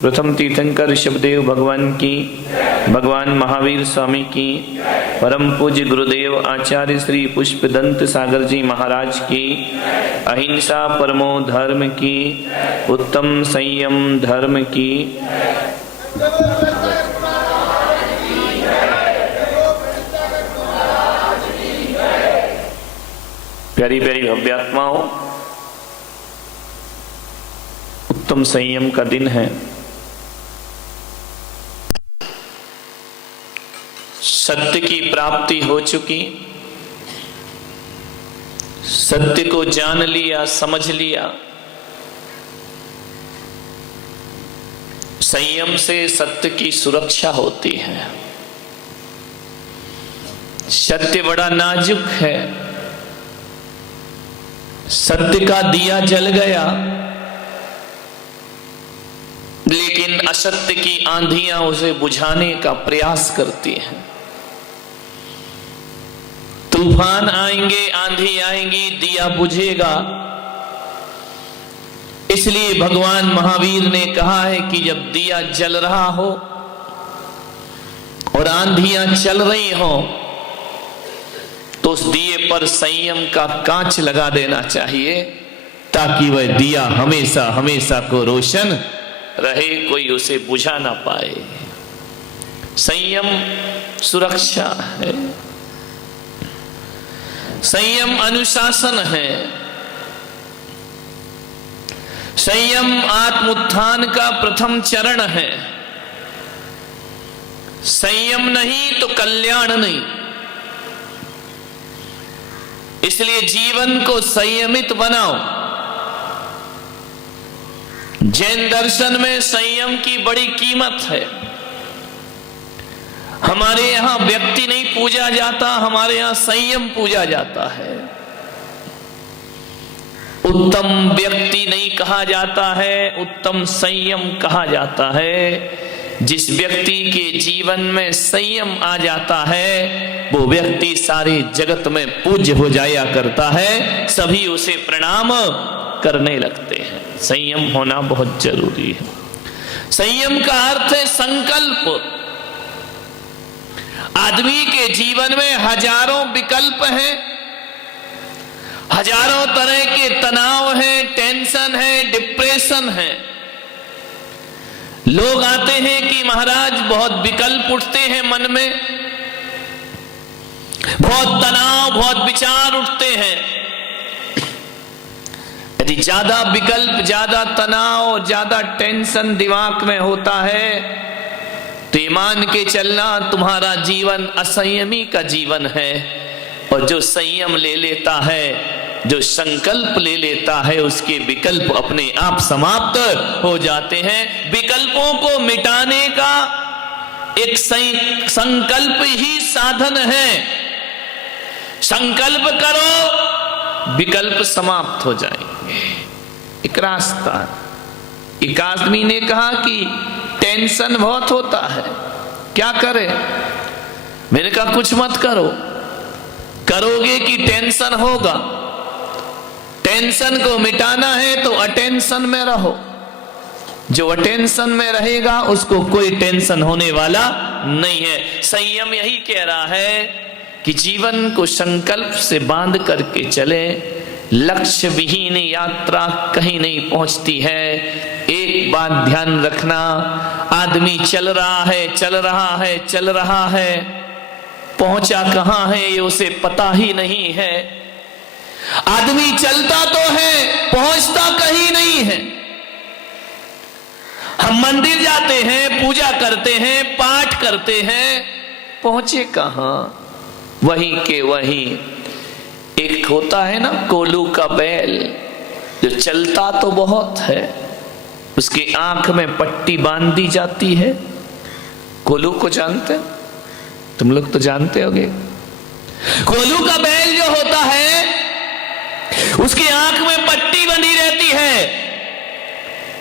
प्रथम तीर्थंकर ऋषभदेव भगवान की, भगवान महावीर स्वामी की, परम पूज्य गुरुदेव आचार्य श्री पुष्पदंत सागर जी महाराज की, अहिंसा परमो धर्म की, उत्तम संयम धर्म की। प्यारी प्यारी भव्यात्माओं, उत्तम संयम का दिन है। सत्य की प्राप्ति हो चुकी, सत्य को जान लिया, समझ लिया। संयम से सत्य की सुरक्षा होती है। सत्य बड़ा नाजुक है। सत्य का दिया जल गया, लेकिन असत्य की आंधियां उसे बुझाने का प्रयास करती हैं। तूफान आएंगे, आंधी आएंगी, दिया बुझेगा। इसलिए भगवान महावीर ने कहा है कि जब दिया जल रहा हो और आंधियां चल रही हो तो उस दिए पर संयम का कांच लगा देना चाहिए, ताकि वह दिया हमेशा हमेशा को रोशन रहे, कोई उसे बुझा ना पाए। संयम सुरक्षा है, संयम अनुशासन है, संयम आत्मोत्थान का प्रथम चरण है। संयम नहीं तो कल्याण नहीं। इसलिए जीवन को संयमित बनाओ। जैन दर्शन में संयम की बड़ी कीमत है। हमारे यहां व्यक्ति नहीं पूजा जाता, हमारे यहां संयम पूजा जाता है। उत्तम व्यक्ति नहीं कहा जाता है, उत्तम संयम कहा जाता है। जिस व्यक्ति के जीवन में संयम आ जाता है, वो व्यक्ति सारे जगत में पूज्य हो जाया करता है। सभी उसे प्रणाम करने लगते हैं। संयम होना बहुत जरूरी है। संयम का अर्थ है संकल्प। आदमी के जीवन में हजारों विकल्प हैं, हजारों तरह के तनाव है, टेंशन है, डिप्रेशन है। लोग आते हैं कि महाराज बहुत विकल्प उठते हैं मन में, बहुत तनाव, बहुत विचार उठते हैं। यदि ज्यादा विकल्प, ज्यादा तनाव, ज्यादा टेंशन दिमाग में होता है तो ये मान के चलना तुम्हारा जीवन असंयमी का जीवन है। और जो संयम ले लेता है, जो संकल्प ले लेता है, उसके विकल्प अपने आप समाप्त हो जाते हैं। विकल्पों को मिटाने का एक संकल्प ही साधन है। संकल्प करो, विकल्प समाप्त हो जाएंगे। एक रास्ता। एक आदमी ने कहा कि टेंशन बहुत होता है, क्या करे? मैंने कहा कुछ मत करो, करोगे कि टेंशन होगा। टेंशन को मिटाना है तो अटेंशन में रहो। जो अटेंशन में रहेगा उसको कोई टेंशन होने वाला नहीं है। संयम यही कह रहा है कि जीवन को संकल्प से बांध करके चले। लक्ष्य विहीन यात्रा कहीं नहीं पहुंचती है। एक बात ध्यान रखना, आदमी चल रहा है, चल रहा है, चल रहा है, पहुंचा कहां है ये उसे पता ही नहीं है। आदमी चलता तो है, पहुंचता कहीं नहीं है। हम मंदिर जाते हैं, पूजा करते हैं, पाठ करते हैं, पहुंचे कहां? वहीं के वहीं। एक होता है ना कोल्हू का बैल, जो चलता तो बहुत है, उसकी आंख में पट्टी बांध दी जाती है। कोल्हू को जानते हैं? तुम लोग तो जानते होगे। कोल्हू का बैल जो होता है, उसकी आंख में पट्टी बंधी रहती है।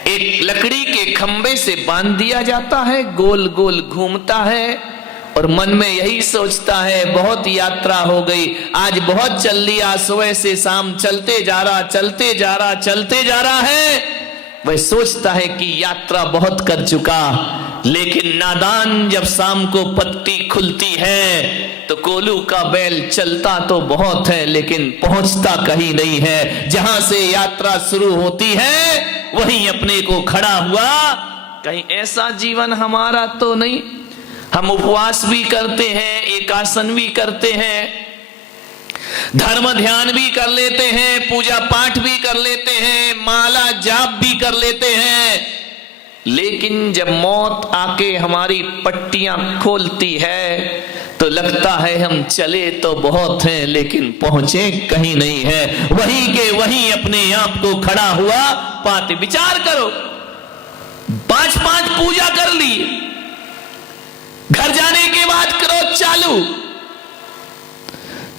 एक लकड़ी के खंबे से बांध दिया जाता है, गोल गोल घूमता है और मन में यही सोचता है बहुत यात्रा हो गई, आज बहुत चल लिया, सुबह से शाम चलते जा रहा, चलते जा रहा, चलते जा रहा है। वह सोचता है कि यात्रा बहुत कर चुका, लेकिन नादान जब शाम को पत्ती खुलती है तो कोलू का बैल चलता तो बहुत है लेकिन पहुंचता कहीं नहीं है। जहां से यात्रा शुरू होती है वहीं अपने को खड़ा हुआ। कहीं ऐसा जीवन हमारा तो नहीं? हम उपवास भी करते हैं, एकासन भी करते हैं, धर्म ध्यान भी कर लेते हैं, पूजा पाठ भी कर लेते हैं, माला जाप भी कर लेते हैं, लेकिन जब मौत आके हमारी पट्टियां खोलती है तो लगता है हम चले तो बहुत हैं लेकिन पहुंचे कहीं नहीं है। वहीं के वहीं अपने आप को खड़ा हुआ पाते। विचार करो, 5-5 पूजा कर ली, घर जाने के बाद क्रोध चालू,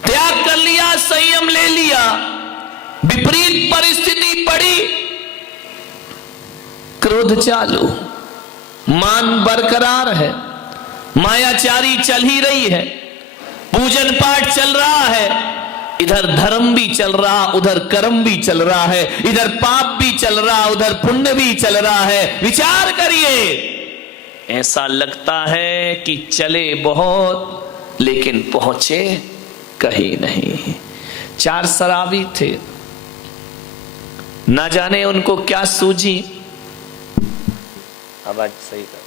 त्याग कर लिया, संयम ले लिया, विपरीत परिस्थिति पड़ी, क्रोध चालू, मान बरकरार है, मायाचारी चल ही रही है, पूजन पाठ चल रहा है, इधर धर्म भी चल रहा, उधर कर्म भी चल रहा है, इधर पाप भी चल रहा, उधर पुण्य भी चल रहा है। विचार करिए, ऐसा लगता है कि चले बहुत लेकिन पहुंचे कहीं नहीं। 4 शराबी थे, ना जाने उनको क्या सूझी। आवाज सही कर।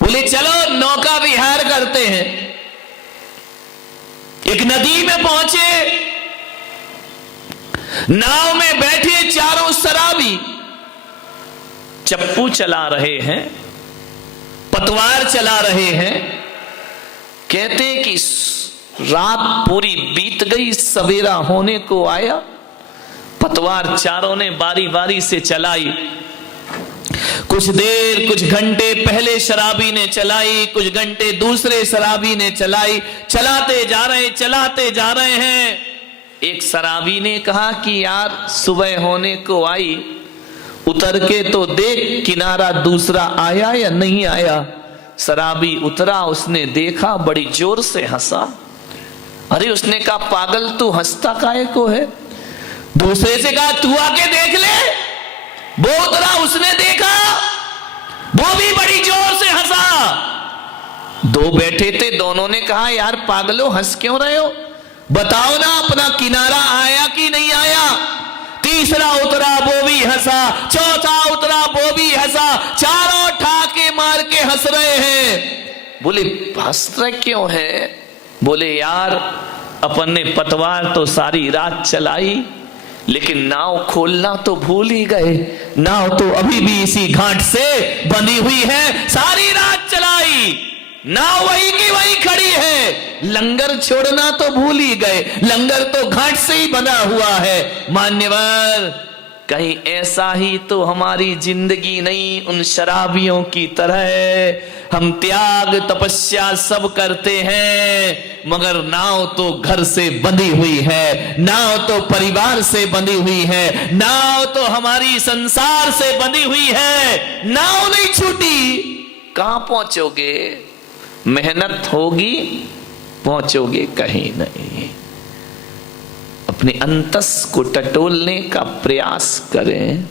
बोले चलो नौका विहार करते हैं। एक नदी में पहुंचे, नाव में बैठे चारों शराबी, चप्पू चला रहे हैं, पतवार चला रहे हैं। कहते कि रात पूरी बीत गई, सवेरा होने को आया। पतवार चारों ने बारी बारी से चलाई। कुछ देर, कुछ घंटे पहले शराबी ने चलाई, कुछ घंटे दूसरे शराबी ने चलाई। चलाते जा रहे हैं। एक शराबी ने कहा कि यार सुबह होने को आई, उतर के तो देख किनारा दूसरा आया या नहीं आया। शराबी उतरा, उसने देखा, बड़ी जोर से हंसा। अरे उसने कहा पागल तू हंसता काहे को है? दूसरे से कहा तू आके देख ले। वो उतरा, उसने देखा, वो भी बड़ी जोर से हंसा। 2 बैठे थे, दोनों ने कहा यार पागलो हंस क्यों रहे हो, बताओ ना अपना किनारा आया कि नहीं आया। तीसरा उतरा, वो भी हंसा। चौथा उतरा, वो भी हंसा। चारों ठाके मार के हंस रहे हैं। बोले हंस रहे क्यों है? बोले यार अपन ने पतवार तो सारी रात चलाई, लेकिन नाव खोलना तो भूल ही गए। नाव तो अभी भी इसी घाट से बंधी हुई है। सारी रात चलाई, नाव वही की वही खड़ी है। लंगर छोड़ना तो भूल ही गए, लंगर तो घाट से ही बना हुआ है। मान्यवर, कहीं ऐसा ही तो हमारी जिंदगी नहीं उन शराबियों की तरह। हम त्याग तपस्या सब करते हैं, मगर नाव तो घर से बंधी हुई है, नाव तो परिवार से बंधी हुई है, नाव तो हमारी संसार से बंधी हुई है। नाव नहीं छूटी, कहां पहुंचोगे? मेहनत होगी, पहुंचोगे कहीं नहीं। अपने अंतस को टटोलने का प्रयास करें।